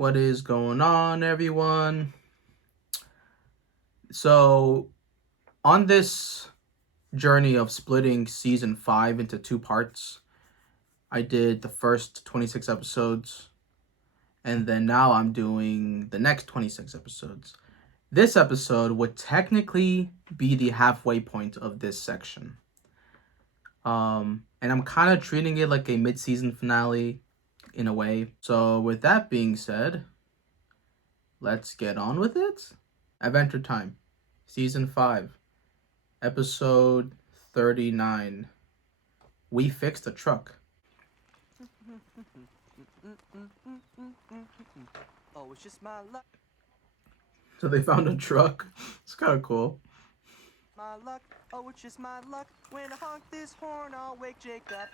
What is going on, everyone? So, on this journey of splitting season 5 into two parts, I did the first 26 episodes, and then now I'm doing the next 26 episodes. This episode would technically be the halfway point of this section. And I'm kind of treating it like a mid-season finale in a way. So, with that being said, let's get on with it. Adventure Time, Season 5, Episode 39. We fixed a truck. Oh, it's just my luck. So they found a truck. It's kind of cool. My luck. Oh, it's just my luck. When I honk this horn, I'll wake Jake up.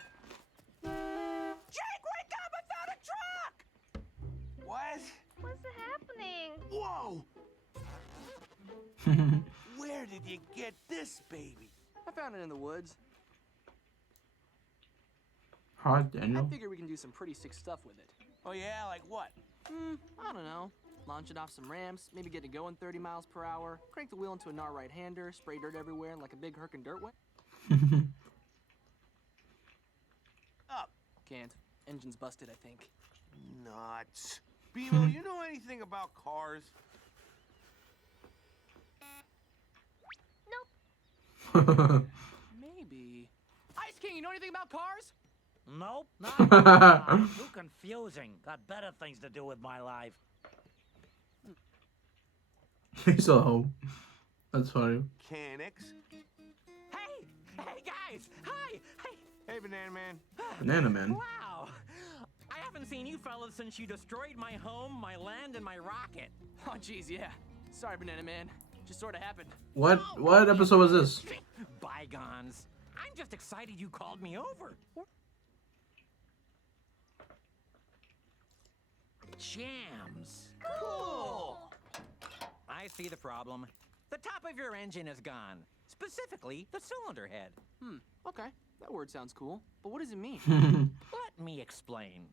Jake, wake up! I found a truck! What? What's happening? Whoa! Where did you get this baby? I found it in the woods. Hi, I Daniel. figure we can do some pretty sick stuff with it. Oh yeah, like what? I don't know. Launch it off some ramps, maybe get it going 30 miles per hour, crank the wheel into a gnar right-hander, spray dirt everywhere like a big herkin' dirt wet. Up. Can't. Engine's busted, I think. Nuts. Bimo, you know anything about cars? Maybe. Ice King, you know anything about cars? Nope, not too confusing. Got better things to do with my life. He's at home. That's funny. Mechanics. Hey guys! Hi! Hey, Banana Man. Banana Man. Wow! I haven't seen you fellas since you destroyed my home, my land, and my rocket. Oh, jeez, yeah. Sorry, Banana Man. Just sort of happened. What episode was this? Bygones. I'm just excited you called me over. Jams. Cool! I see the problem. The top of your engine is gone. Specifically, the cylinder head. Okay. That word sounds cool. But what does it mean? Let me explain.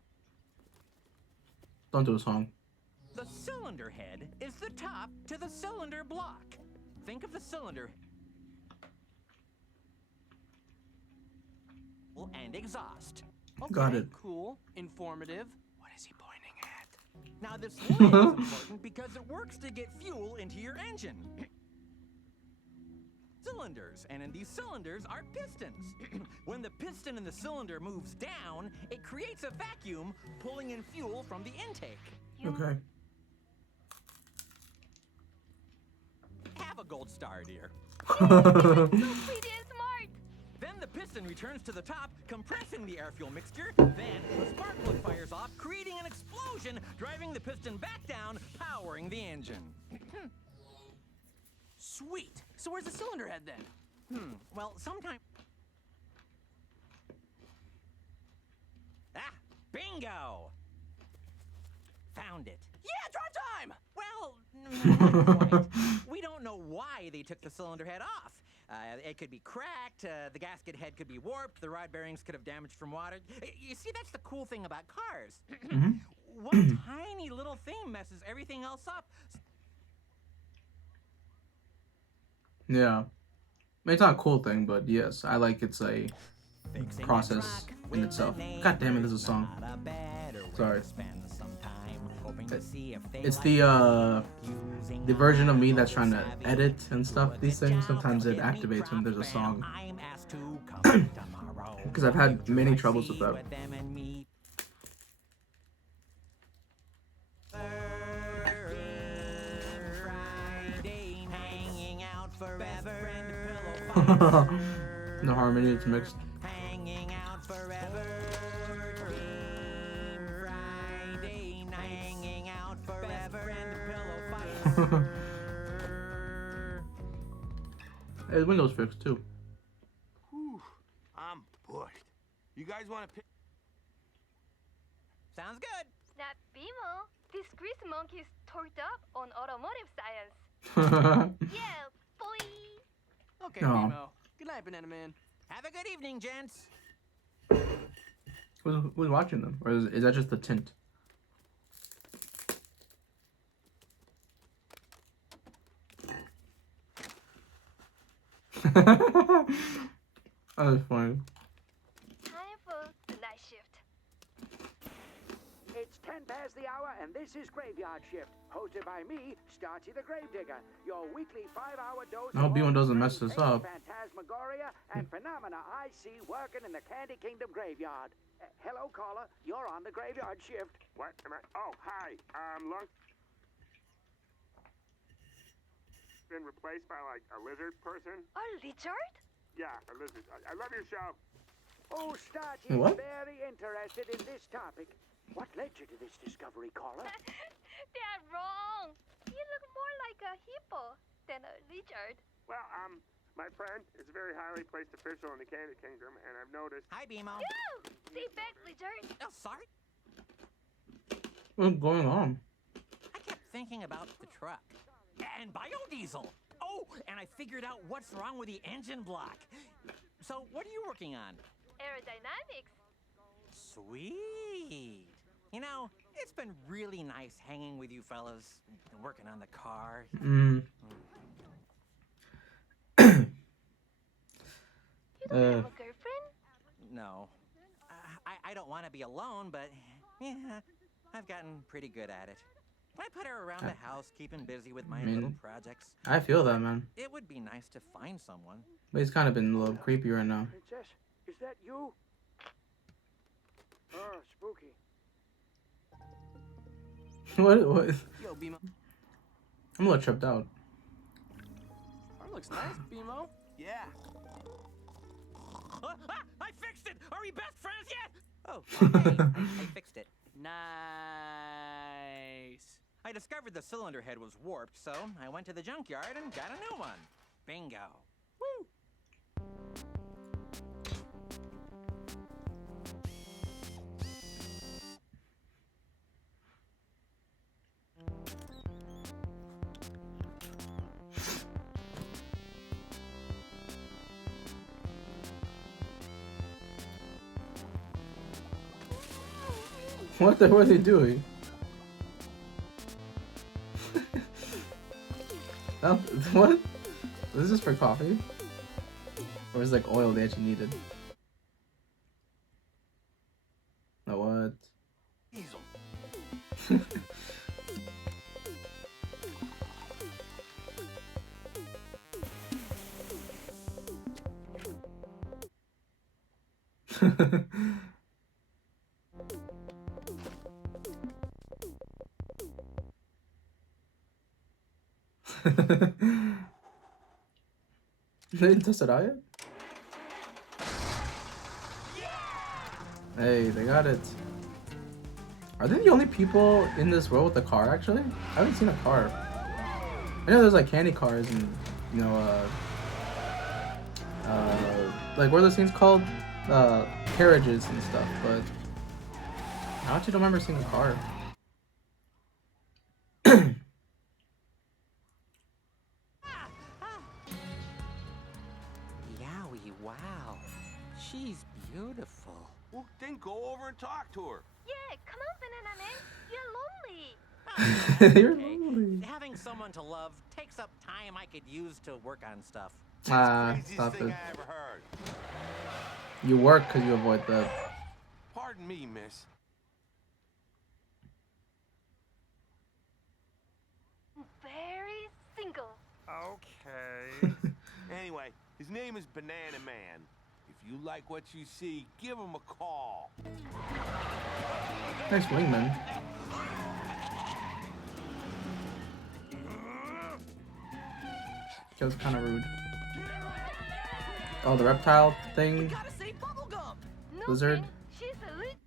Don't do a song. The cylinder head is the top to the cylinder block. Think of the cylinder and exhaust. Okay, Got it. Cool. Informative. What is he pointing at? Now this lid is important because it works to get fuel into your engine. Cylinders, and in these cylinders are pistons. When the piston in the cylinder moves down, it creates a vacuum, pulling in fuel from the intake. Okay. Have a gold star, dear. So pretty and smart. Then the piston returns to the top, compressing the air-fuel mixture. Then the spark plug fires off, creating an explosion, driving the piston back down, powering the engine. Sweet. So where's the cylinder head then? Well, sometimes... Ah, bingo! Found it. Yeah, drive time! Well, not quite. We don't know why they took the cylinder head off. It could be cracked, the gasket head could be warped, the rod bearings could have damaged from water. You see, that's the cool thing about cars. One tiny little thing messes everything else up. Yeah. It's not a cool thing, but yes, I like it's a Fixing process a truck in with itself. the God damn it, neighbors there's a song. not a bad way Sorry. to spend some time, hoping to see if they It's like the using version of me our that's trying to savvy. edit and stuff. With These the things job sometimes it will give me activates when there's a props song. and I'm asked to come tomorrow. 'Cause I've had You many might troubles with see that. what them and me Friday, hanging out forever. The harmony is mixed. Hanging out forever. Friday night. Hanging out forever. Hey, the Windows fixed too. Whew, I'm pushed. You guys want to pick? Sounds good. That Bimo, this grease monkey is torqued up on automotive science. Yeah, boy. Okay, No. Bimo. Good night, Banana Man. Have a good evening, gents. Who's watching them? Or is that just the tint? That was funny. Time for the night shift. It's 10 past the hour, and this is Graveyard Shift, hosted by me, Starchy the Gravedigger, your weekly 5-hour dose I hope of all B1 doesn't the mess this strange up. phantasmagoria and phenomena I see working in the Candy Kingdom graveyard. Hello, caller. You're on the Graveyard Shift. What am I? Oh, hi. Long. Been replaced by like a lizard person. A lizard? Yeah, a lizard. I love your show. Oh, Starchy What? is very interested in this topic. What led you to this discovery, caller? They are wrong. You look more like a hippo than a lizard. Well, my friend is a very highly placed official in the Candy Kingdom, and I've noticed. Hi, Beamo. Ew! Stay back, lizard. Oh, sorry. What's going on? I kept thinking about the truck. And biodiesel. Oh, and I figured out what's wrong with the engine block. So, what are you working on? Aerodynamics. Sweet. You know, it's been really nice hanging with you fellas, working on the car. Mm. You don't have a girlfriend? No. I don't want to be alone, but yeah, I've gotten pretty good at it. I put her around the house, keeping busy with my little projects. I feel that, man. It would be nice to find someone. But he's kind of been a little creepy right now. Princess, is that you? Oh, spooky. What? Yo, Beamo. I'm a little tripped out. Car looks nice, Beamo. Yeah. I fixed it! Are we best friends yet? Oh, okay. I fixed it. Nice. I discovered the cylinder head was warped, so I went to the junkyard and got a new one. Bingo. Woo! What are they doing? What? Is this for coffee? Or is it like oil they actually needed? No, what? Diesel. They didn't test it out yet? Hey, they got it. Are they the only people in this world with a car, actually? I haven't seen a car. I know there's like candy cars and, you know, like what are those things called? Carriages and stuff, but I actually don't remember seeing a car. Yowie, wow. She's beautiful. Well, then go over and talk to her. Yeah, come on, Banana Man. You're lonely. You're Okay. lonely. Having someone to love takes up time I could use to work on stuff. Craziest Stop thing it. I ever heard. You work because you avoid that. Pardon me, miss. Very single. Okay. Anyway, his name is Banana Man. If you like what you see, give him a call. Nice wingman. That was kind of rude. Oh, the reptile thing. Gotta say bubblegum. No, Lizard. man, she's a lizard.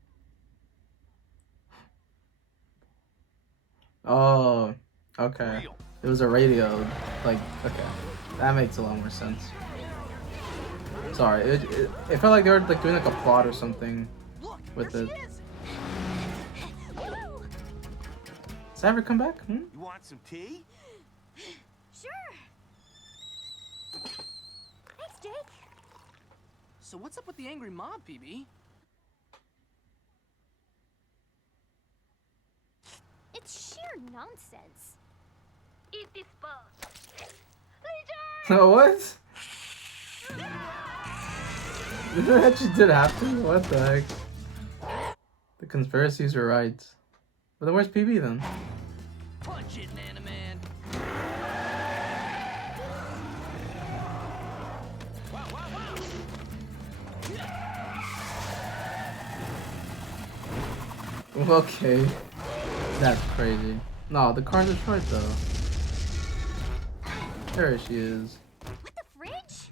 Oh, okay. Real. It was a radio. Like, okay, that makes a lot more sense. Sorry, it felt like they were like doing like a plot or something Look, with there it. she is. Does that ever come back? Hmm? You want some tea? Sure. Thanks, Jake. So what's up with the angry mob, PB? It's sheer nonsense. Eat this bug. Lizard! Oh, what? That actually did happen? What the heck? The conspiracies are right. But then where's PB then? Punch it, Nana Man. Wow, wow, wow! Okay. That's crazy. No, the car's destroyed though. There she is. What the fridge?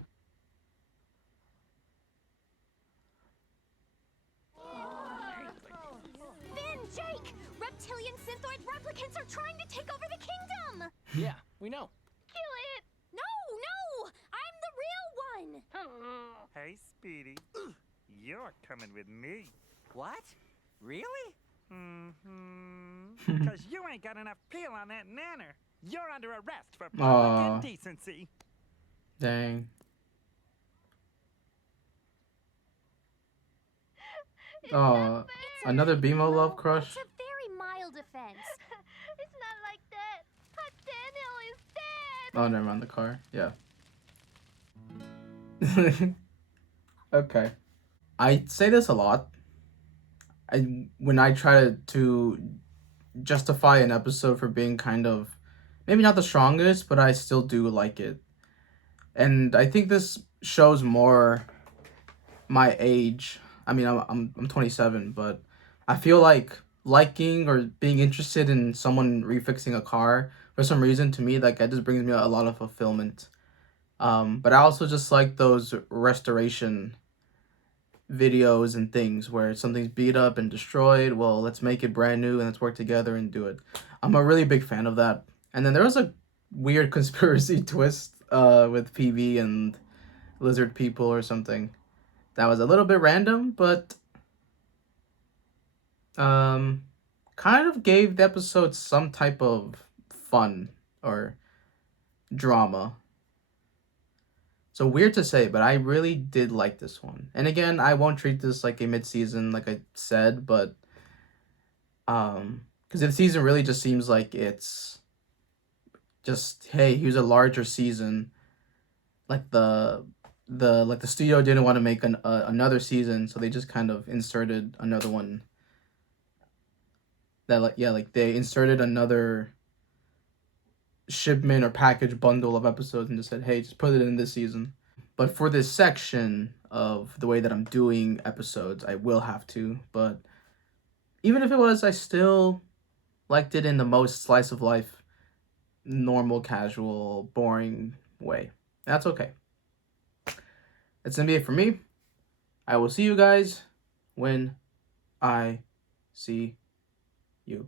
Finn, Jake! Reptilian synthoid replicants are trying to take over the kingdom! Yeah, we know. Kill it! No! I'm the real one! Hey, Speedy. You're coming with me. What? Really? Mm-hmm. Because you ain't got enough peel on that nanner. You're under arrest for Aw. public indecency. Dang. Oh, another BMO love crush? It's a very mild offense. It's not like that. Hot Daniel is dead! Oh, never mind, the car. Yeah. Okay. I say this a lot. When I try to justify an episode for being kind of maybe not the strongest, but I still do like it. And I think this shows more my age. I mean, I'm 27, but I feel like liking or being interested in someone refixing a car for some reason, to me, like, that just brings me a lot of fulfillment. But I also just like those restoration videos and things where something's beat up and destroyed. Well, let's make it brand new and let's work together and do it. I'm a really big fan of that. And then there was a weird conspiracy twist with PV and lizard people or something. That was a little bit random, but kind of gave the episode some type of fun or drama. So weird to say, but I really did like this one. And again, I won't treat this like a mid-season, like I said, but because the season really just seems like it's just, hey, here's a larger season. Like the studio didn't want to make another season, so they just kind of inserted another one. That, like, yeah, like they inserted another shipment or package bundle of episodes and just said, hey, just put it in this season. But for this section of the way that I'm doing episodes, I will have to. But even if it was, I still liked it in the most slice of life, normal, casual, boring way. That's okay. That's gonna be it for me. I will see you guys when I see you.